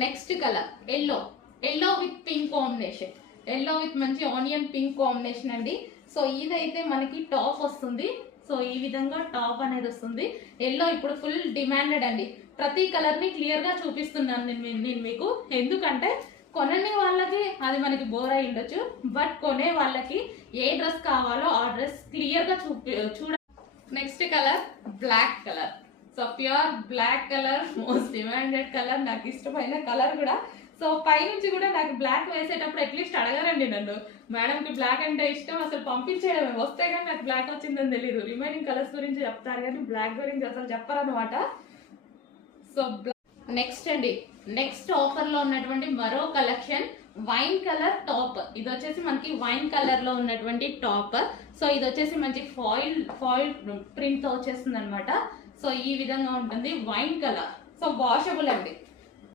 Next colour yellow, yellow with pink combination, yellow with మంచి onion pink combination అండి. So ఇదైతే మనకి top వస్తుంది. సో ఈ విధంగా టాప్ అనేది వస్తుంది. ఎల్లో ఇప్పుడు ఫుల్ డిమాండెడ్ అండి. ప్రతి కలర్ ని క్లియర్ గా చూపిస్తున్నాను నేను మీకు, ఎందుకంటే కొనని వాళ్ళకి అది మనకి బోర్ అయి ఉండొచ్చు, బట్ కొనే వాళ్ళకి ఏ డ్రెస్ కావాలో ఆ డ్రెస్ క్లియర్ గా చూడ. Next colour black colour. So pure black colour, most demanded colour, నాకు ఇష్టమైన కలర్ కూడా. సో పైనుంచి కూడా నాకు బ్లాక్ వేసేటప్పుడు అట్లీస్ట్ అడగారండి నన్ను, మేడంకి బ్లాక్ అంటే ఇష్టం, అసలు పంపించేయడమే, వస్తే కానీ నాకు బ్లాక్ వచ్చిందని తెలియదు. రిమైనింగ్ కలర్స్ గురించి చెప్తారు కానీ బ్లాక్ గురించి అసలు చెప్పరనమాట. సో నెక్స్ట్ అండి, నెక్స్ట్ ఆఫర్ లో ఉన్నటువంటి మరో కలెక్షన్ వైన్ కలర్ టాప్. ఇది వచ్చేసి మనకి వైన్ కలర్ లో ఉన్నటువంటి టాప్. సో ఇది వచ్చేసి మంచి ఫాయిల్ ప్రింట్ తో వచ్చేస్తుంది అనమాట. సో ఈ విధంగా ఉంటుంది వైన్ కలర్. సో వాషబుల్ అండి,